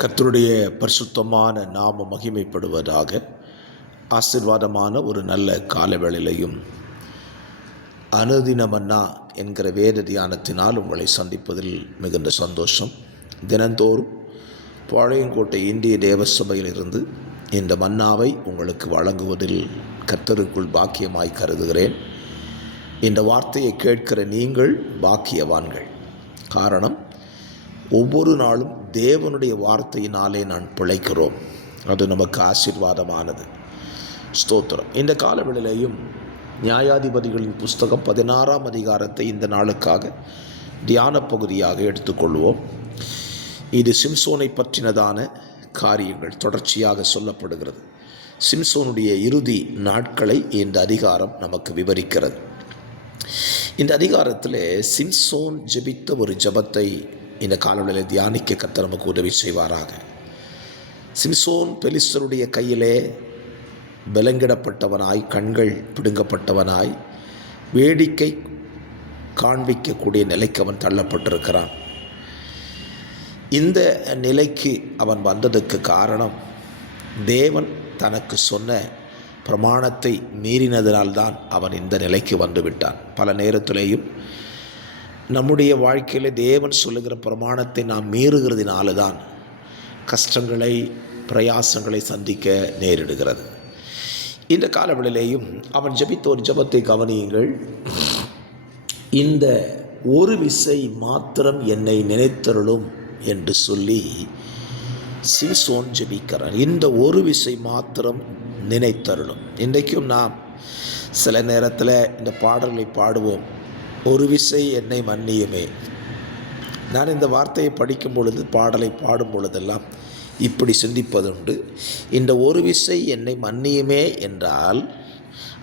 கர்த்தருடைய பரிசுத்தமான நாம மகிமைப்படுவதாக. ஆசீர்வாதமான ஒரு நல்ல காலவேளையிலையும் அனுதின மன்னா என்கிற வேத தியானத்தினால் உங்களை சந்திப்பதில் மிகுந்த சந்தோஷம். தினந்தோறும் பாளையங்கோட்டை இந்திய தேவசபையிலிருந்து இந்த மன்னாவை உங்களுக்கு வழங்குவதில் கர்த்தருக்குள் பாக்கியமாய் கருதுகிறேன். இந்த வார்த்தையை கேட்கிற நீங்கள் பாக்கியவான்கள். காரணம், ஒவ்வொரு நாளும் தேவனுடைய வார்த்தையினாலே நான் பிழைக்கிறோம். அது நமக்கு ஆசீர்வாதமானது. ஸ்தோத்திரம். இந்த காலவேளையிலேயும் நியாயாதிபதிகளின் புஸ்தகம் 16ஆம் அதிகாரத்தை இந்த நாளுக்காக தியான பகுதியாக எடுத்துக்கொள்வோம். இது சிம்சோனை பற்றினதான காரியங்கள் தொடர்ச்சியாக சொல்லப்படுகிறது. சிம்சோனுடைய இறுதி நாட்களை இந்த அதிகாரம் நமக்கு விவரிக்கிறது. இந்த அதிகாரத்தில் சிம்சோன் ஜெபித்த ஒரு ஜெபத்தை இந்த காலவெளியில் தியானிக்க கர்த்தர் நமக்கு உதவி செய்வாராக. சிம்சோன் பெலிஸ்தருடைய கையிலே பலங்கிடப்பட்டவனாய், கண்கள் பிடுங்கப்பட்டவனாய், வேடிக்கை காண்பிக்கக்கூடிய நிலைக்கு அவன் தள்ளப்பட்டிருக்கிறான். இந்த நிலைக்கு அவன் வந்ததுக்கு காரணம், தேவன் தனக்கு சொன்ன பிரமாணத்தை மீறினதினால்தான் அவன் இந்த நிலைக்கு வந்துவிட்டான். பல நேரத்திலேயும் நம்முடைய வாழ்க்கையில் தேவன் சொல்லுகிற பிரமாணத்தை நாம் மீறுகிறதுனால தான் கஷ்டங்களை, பிரயாசங்களை சந்திக்க நேரிடுகிறது. இந்த காலவெளியிலேயும் அவன் ஜெபித்த ஒரு ஜெபத்தை கவனியுங்கள். இந்த ஒரு விசை மாத்திரம் என்னை நினைத்தருளும் என்று சொல்லி சிம்சோன் ஜெபிக்கிறார். இந்த ஒரு விசை மாத்திரம் நினைத்தருளும். இன்றைக்கும் நாம் சில நேரத்தில் இந்த பாடல்களை பாடுவோம். ஒரு விசை என்னை மன்னியுமே. நான் இந்த வார்த்தையை படிக்கும் பொழுது, பாடலை பாடும் பொழுதெல்லாம் இப்படி சிந்திப்பதுண்டு. இந்த ஒரு விசை என்னை மன்னியுமே என்றால்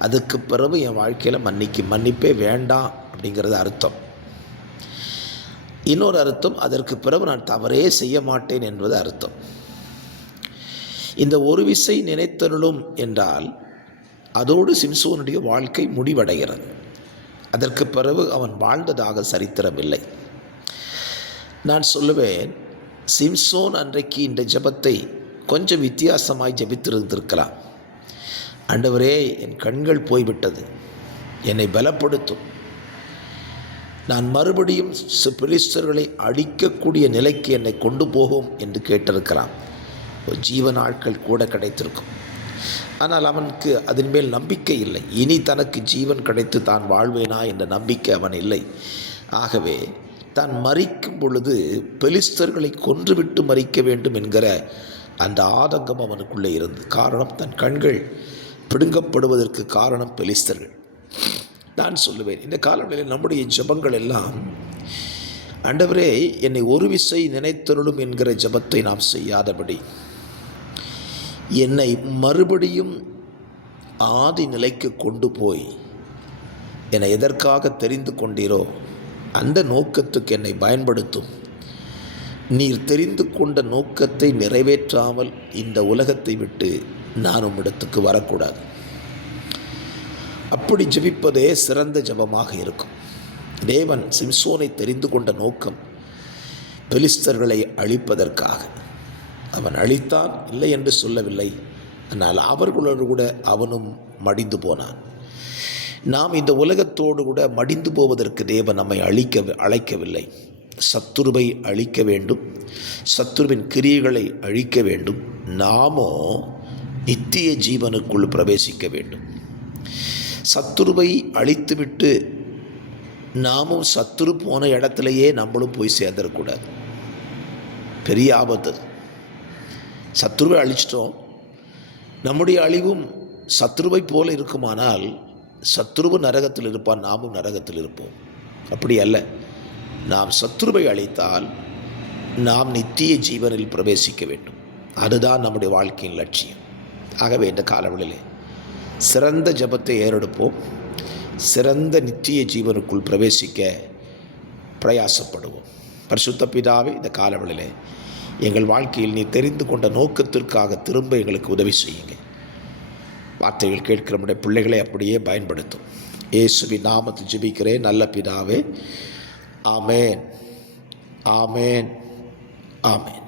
அதுக்கு பிறகு என் வாழ்க்கையில் மன்னிப்பே வேண்டாம் அப்படிங்கிறது அர்த்தம். இன்னொரு அர்த்தம், அதற்கு பிறகு நான் தவறே செய்ய மாட்டேன் என்பது அர்த்தம். இந்த ஒரு விசை நினைத்தருளும் என்றால் அதோடு சிம்சோனுடைய வாழ்க்கை முடிவடைகிறது. அதற்கு பிறகு அவன் வாழ்ந்ததாக சரித்திரமில்லை. நான் சொல்லுவேன், சிம்சோன் அன்றைக்கு இந்த ஜெபத்தை கொஞ்சம் வித்தியாசமாய் ஜெபித்திருந்திருக்கலாம். ஆண்டவரே, என் கண்கள் போய்விட்டது, என்னை பலப்படுத்தும், நான் மறுபடியும் பெலிஸ்தர்களை அழிக்கக்கூடிய நிலைக்கு என்னை கொண்டு போகும் என்று கேட்டிருக்கலாம். ஒரு ஜீவ நாட்கள் கூட கிடைத்திருக்கும். ஆனால் அவனுக்கு அதன் மேல் நம்பிக்கை இல்லை. இனி தனக்கு ஜீவன் கிடைத்து தான் வாழ்வேனா என்ற நம்பிக்கை அவன் இல்லை. ஆகவே தான் மரிக்கும் பொழுது பெலிஸ்தர்களை கொன்றுவிட்டு மரிக்க வேண்டும் என்கிற அந்த ஆதங்கம் அவனுக்குள்ளே இருந்து, காரணம் தன் கண்கள் பிடுங்கப்படுவதற்கு காரணம் பெலிஸ்தர்கள். நான் சொல்லுவேன், இந்த காலங்களில் நம்முடைய ஜெபங்கள் எல்லாம், ஆண்டவரே என்னை ஒரு விசை நினைத்தருளும் என்கிற ஜெபத்தை நாம் செய்யாதபடி, என்னை மறுபடியும் ஆதி நிலைக்கு கொண்டு போய் என்னை எதற்காக தெரிந்து கொண்டீரோ அந்த நோக்கத்துக்கு என்னை பயன்படுத்தும். நீர் தெரிந்து கொண்ட நோக்கத்தை நிறைவேற்றாமல் இந்த உலகத்தை விட்டு நான் உம்மிடத்துக்கு வரக்கூடாது. அப்படி ஜெபிப்பதே சிறந்த ஜெபமாக இருக்கும். தேவன் சிம்சோனை தெரிந்து கொண்ட நோக்கம் பெலிஸ்தர்களை அழிப்பதற்காக. அவன் அழித்தான், இல்லை என்று சொல்லவில்லை. ஆனால் அவர்களோடு கூட அவனும் மடிந்து போனான். நாம் இந்த உலகத்தோடு கூட மடிந்து போவதற்கு தேவன் நம்மை அழைக்கவில்லை. சத்துருவை அழிக்க வேண்டும், சத்துருவின் கிரியைகளை அழிக்க வேண்டும். நாமோ நித்திய ஜீவனுக்குள் பிரவேசிக்க வேண்டும். சத்துருவை அழித்துவிட்டு நாமும் சத்துரு போன இடத்துலையே நம்மளும் போய் சேர்ந்துடக்கூடாது. பெரிய ஆபத்து. சத்துருவை அழிச்சிட்டோம், நம்முடைய அழிவும் சத்துருவை போல இருக்குமானால் சத்துருவு நரகத்தில் இருப்பான், நாமும் நரகத்தில் இருப்போம். அப்படி அல்ல. நாம் சத்துருவை அழித்தால் நாம் நித்திய ஜீவனில் பிரவேசிக்க வேண்டும். அதுதான் நம்முடைய வாழ்க்கையின் லட்சியம். ஆகவே இந்த காலவெளியிலே சிறந்த ஜெபத்தை ஏறெடுப்போம். சிறந்த நித்திய ஜீவனுக்குள் பிரவேசிக்க பிரயாசப்படுவோம். பரிசுத்த பிதாவே, இந்த காலவெளியிலே எங்கள் வாழ்க்கையில் நீ தெரிந்து கொண்ட நோக்கத்திற்காக திரும்ப எங்களுக்கு உதவி செய்யுங்க. வார்த்தைகள் கேட்கிற நம்முடைய பிள்ளைகளை அப்படியே பயன்படுத்தும். இயேசுவின் நாமத்தில் ஜெபிக்கிறேன் நல்ல பிதாவே. ஆமேன், ஆமேன், ஆமேன்.